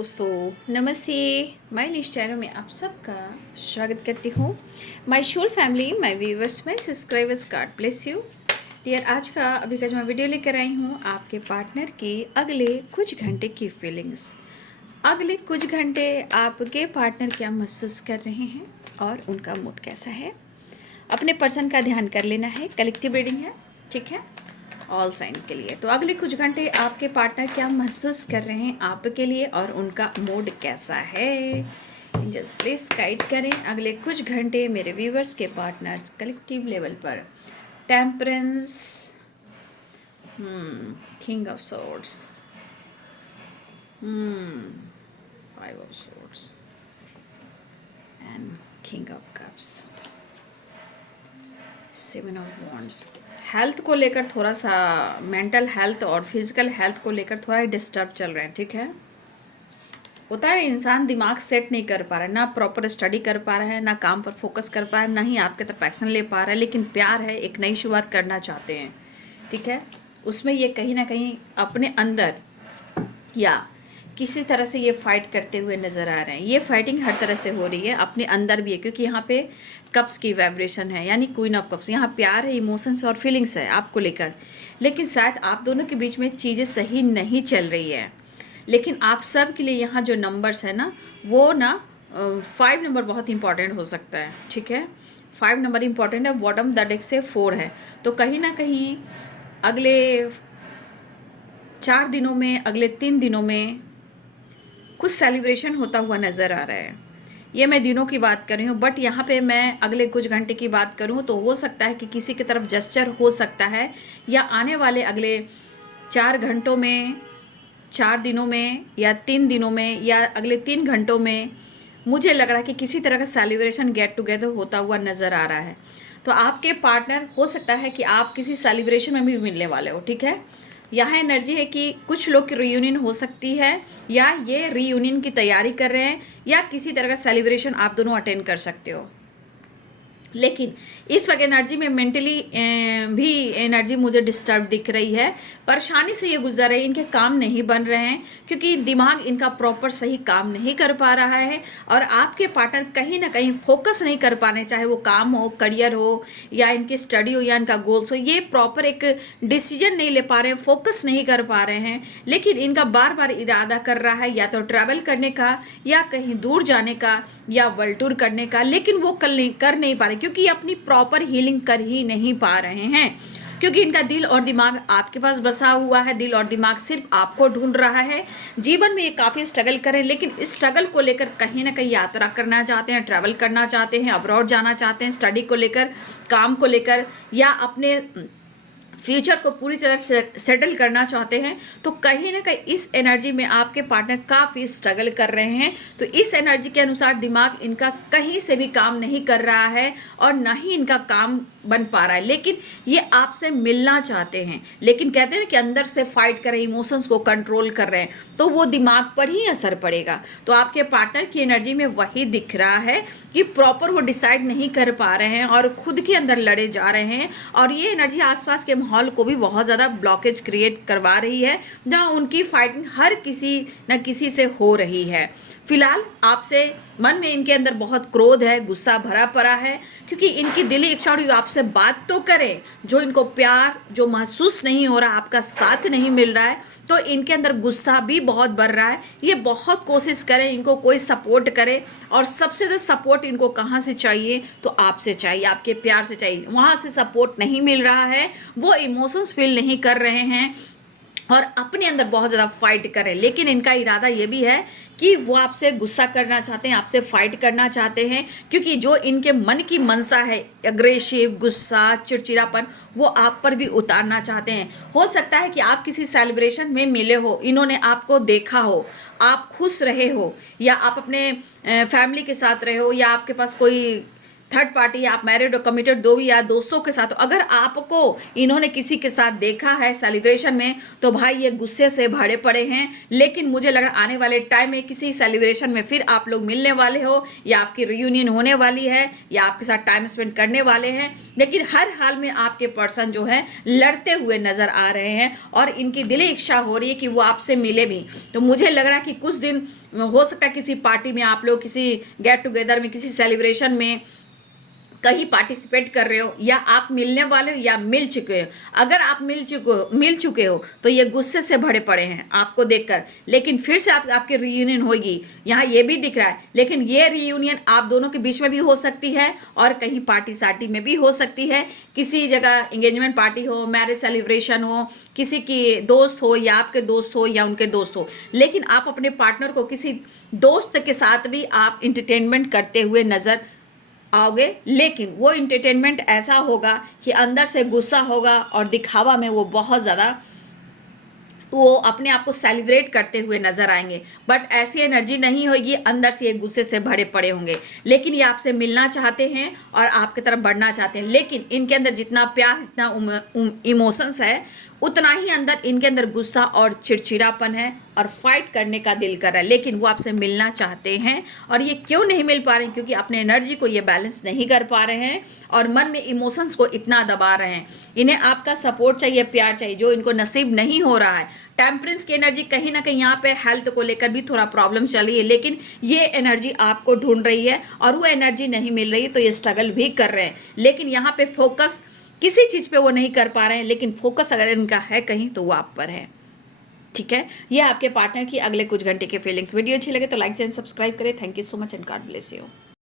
दोस्तों नमस्ते। मैं निश चैनल में आप सबका स्वागत करती हूँ। My whole family, my viewers, my subscribers, god bless you dear. आज का अभी का जो मैं वीडियो लेकर आई हूँ, आपके पार्टनर की अगले कुछ घंटे की फीलिंग्स। अगले कुछ घंटे आपके पार्टनर क्या महसूस कर रहे हैं और उनका मूड कैसा है। अपने पर्सन का ध्यान कर लेना है। कलेक्टिव रीडिंग है, ठीक है, ऑल साइन के लिए। तो अगले कुछ घंटे आपके पार्टनर क्या महसूस कर रहे हैं आपके लिए और उनका मूड कैसा है। जस्ट प्लीज गाइड करें अगले कुछ घंटे मेरे व्यूवर्स के पार्टनर्स कलेक्टिव लेवल पर। Temperance, king of swords, five of swords and king of cups, seven of wands. Health को लेकर थोड़ा सा, मेंटल हेल्थ और फिजिकल हेल्थ को लेकर थोड़ा डिस्टर्ब चल रहे हैं, ठीक है। होता है इंसान दिमाग सेट नहीं कर पा रहा है, ना प्रॉपर स्टडी कर पा रहा है, ना काम पर फोकस कर पा रहा है, ना ही आपके तरफ एक्शन ले पा रहा है। लेकिन प्यार है, एक नई शुरुआत करना चाहते हैं, ठीक है। उसमें ये कहीं ना कहीं अपने अंदर या किसी तरह से ये फाइट करते हुए नज़र आ रहे हैं। ये फाइटिंग हर तरह से हो रही है, अपने अंदर भी है, क्योंकि यहाँ पे कप्स की वाइब्रेशन है, यानी क्वीन ऑफ कप्स। यहाँ प्यार है, इमोशंस और फीलिंग्स है आपको लेकर। लेकिन शायद आप दोनों के बीच में चीज़ें सही नहीं चल रही है। लेकिन आप सब के लिए यहाँ जो नंबर्स है ना, वो ना 5 नंबर बहुत इंपॉर्टेंट हो सकता है, ठीक है। 5 नंबर इंपॉर्टेंट है। बॉटम द डेक से 4 है। तो कहीं ना कहीं अगले 4 दिनों में, अगले 3 दिनों में कुछ सेलिब्रेशन होता हुआ नज़र आ रहा है। ये मैं दिनों की बात कर रही हूँ, बट यहाँ पे मैं अगले कुछ घंटे की बात करूँ तो हो सकता है कि किसी की तरफ जेस्चर हो सकता है, या आने वाले अगले 4 घंटों में, 4 दिनों में, या 3 दिनों में, या अगले 3 घंटों में मुझे लग रहा है कि किसी तरह का सेलिब्रेशन, गेट टुगेदर होता हुआ नज़र आ रहा है। तो आपके पार्टनर, हो सकता है कि आप किसी सेलिब्रेशन में भी मिलने वाले हो, ठीक है। यहाँ एनर्जी है कि कुछ लोग की रीयूनियन हो सकती है, या ये रीयूनियन की तैयारी कर रहे हैं, या किसी तरह का सेलिब्रेशन आप दोनों अटेंड कर सकते हो। लेकिन इस वक्त एनर्जी में मेंटली भी एनर्जी मुझे डिस्टर्ब दिख रही है। परेशानी से ये गुजर रही है, इनके काम नहीं बन रहे हैं, क्योंकि दिमाग इनका प्रॉपर सही काम नहीं कर पा रहा है। और आपके पार्टनर कहीं ना कहीं फोकस नहीं कर पा रहे, चाहे वो काम हो, करियर हो, या इनकी स्टडी हो, या इनका गोल्स हो। ये प्रॉपर एक डिसीजन नहीं ले पा रहे हैं, फोकस नहीं कर पा रहे हैं। लेकिन इनका बार बार इरादा कर रहा है, या तो ट्रैवल करने का, या कहीं दूर जाने का, या वर्ल्ड टूर करने का। लेकिन वो कर नहीं पा रहे, क्योंकि अपनी प्रॉपर हीलिंग कर ही नहीं पा रहे हैं। क्योंकि इनका दिल और दिमाग आपके पास बसा हुआ है। दिल और दिमाग सिर्फ आपको ढूंढ रहा है। जीवन में ये काफ़ी स्ट्रगल करें, लेकिन इस स्ट्रगल को लेकर कहीं ना कहीं यात्रा करना चाहते हैं, ट्रैवल करना चाहते हैं, अब्रॉड जाना चाहते हैं, स्टडी को लेकर, काम को लेकर, या अपने फ्यूचर को पूरी तरह से सेटल करना चाहते हैं। तो कहीं ना कहीं इस एनर्जी में आपके पार्टनर काफ़ी स्ट्रगल कर रहे हैं। तो इस एनर्जी के अनुसार दिमाग इनका कहीं से भी काम नहीं कर रहा है, और ना ही इनका काम बन पा रहा है। लेकिन ये आपसे मिलना चाहते हैं, लेकिन कहते हैं कि अंदर से फाइट कर रहे हैं, इमोशंस को कंट्रोल कर रहे हैं, तो वो दिमाग पर ही असर पड़ेगा। तो आपके पार्टनर की एनर्जी में वही दिख रहा है कि प्रॉपर वो डिसाइड नहीं कर पा रहे हैं और खुद के अंदर लड़े जा रहे हैं। और ये एनर्जी आसपास के माहौल को भी बहुत ज़्यादा ब्लॉकेज क्रिएट करवा रही है, जहाँ उनकी फाइटिंग हर किसी न किसी से हो रही है। फिलहाल आपसे मन में इनके अंदर बहुत क्रोध है, गुस्सा भरा पड़ा है, क्योंकि इनकी दिली इच्छा आपसे बात तो करें, जो इनको प्यार जो महसूस नहीं हो रहा, आपका साथ नहीं मिल रहा है, तो इनके अंदर गुस्सा भी बहुत बढ़ रहा है। ये बहुत कोशिश करें, इनको कोई सपोर्ट करे, और सबसे ज़्यादा सपोर्ट इनको कहाँ से चाहिए, तो आपसे चाहिए, आपके प्यार से चाहिए। वहाँ से सपोर्ट नहीं मिल रहा है, वो इमोशंस फील नहीं कर रहे हैं, और अपने अंदर बहुत ज़्यादा फाइट करें। लेकिन इनका इरादा ये भी है कि वो आपसे गुस्सा करना चाहते हैं, आपसे फाइट करना चाहते हैं, क्योंकि जो इनके मन की मनसा है, एग्रेसिव, गुस्सा, चिड़चिड़ापन, वो आप पर भी उतारना चाहते हैं। हो सकता है कि आप किसी सेलिब्रेशन में मिले हो, इन्होंने आपको देखा हो, आप खुश रहे हो, या आप अपने फैमिली के साथ रहे हो, या आपके पास कोई थर्ड पार्टी, आप मैरिड और कमिटेड, दो भी या दोस्तों के साथ, अगर आपको इन्होंने किसी के साथ देखा है सेलिब्रेशन में, तो भाई ये गुस्से से भरे पड़े हैं। लेकिन मुझे लग रहा आने वाले टाइम में किसी सेलिब्रेशन में फिर आप लोग मिलने वाले हो, या आपकी रियूनियन होने वाली है, या आपके साथ टाइम स्पेंड करने वाले हैं। लेकिन हर हाल में आपके पर्सन जो है लड़ते हुए नजर आ रहे हैं, और इनकी दिली इच्छा हो रही है कि वो आपसे मिले भी। तो मुझे लग रहा है कि कुछ दिन हो सकता है किसी पार्टी में आप लोग, किसी गेट टुगेदर में, किसी सेलिब्रेशन में कहीं पार्टिसिपेट कर रहे हो, या आप मिलने वाले हो या मिल चुके हो। अगर आप मिल चुके हो तो ये गुस्से से भरे पड़े हैं आपको देखकर। लेकिन फिर से आपकी रियूनियन होगी, यहाँ ये भी दिख रहा है। लेकिन ये रियूनियन आप दोनों के बीच में भी हो सकती है, और कहीं पार्टी सार्टी में भी हो सकती है। किसी जगह एंगेजमेंट पार्टी हो, मैरिज सेलिब्रेशन हो, किसी की दोस्त हो, या आपके दोस्त हो या उनके दोस्त हो। लेकिन आप अपने पार्टनर को किसी दोस्त के साथ भी आप इंटरटेनमेंट करते हुए नजर आओगे। लेकिन वो इंटरटेनमेंट ऐसा होगा कि अंदर से गुस्सा होगा, और दिखावा में वो बहुत ज़्यादा वो अपने आप को सेलिब्रेट करते हुए नजर आएंगे। बट ऐसी एनर्जी नहीं होगी, अंदर से ये गुस्से से भरे पड़े होंगे। लेकिन ये आपसे मिलना चाहते हैं और आपकी तरफ बढ़ना चाहते हैं। लेकिन इनके अंदर जितना प्यार, जितना इमोशंस है, उतना ही अंदर इनके अंदर गुस्सा और चिड़चिड़ापन है, और फाइट करने का दिल कर रहा है। लेकिन वो आपसे मिलना चाहते हैं, और ये क्यों नहीं मिल पा रहे हैं? क्योंकि अपने एनर्जी को ये बैलेंस नहीं कर पा रहे हैं, और मन में इमोशंस को इतना दबा रहे हैं। इन्हें आपका सपोर्ट चाहिए, प्यार चाहिए, जो इनको नसीब नहीं हो रहा है। टेम्परेंस की एनर्जी कहीं ना कहीं यहाँ पे हेल्थ को लेकर भी थोड़ा प्रॉब्लम चल रही है। लेकिन ये एनर्जी आपको ढूंढ रही है, और वो एनर्जी नहीं मिल रही है, तो ये स्ट्रगल भी कर रहे हैं। लेकिन यहाँ पे फोकस किसी चीज़ पे वो नहीं कर पा रहे हैं। लेकिन फोकस अगर इनका है कहीं, तो वो आप पर है। ठीक है, ये आपके पार्टनर की अगले कुछ घंटे के फीलिंग्स। वीडियो अच्छी लगे तो लाइक एंड सब्सक्राइब करें। Thank you so much and God bless you.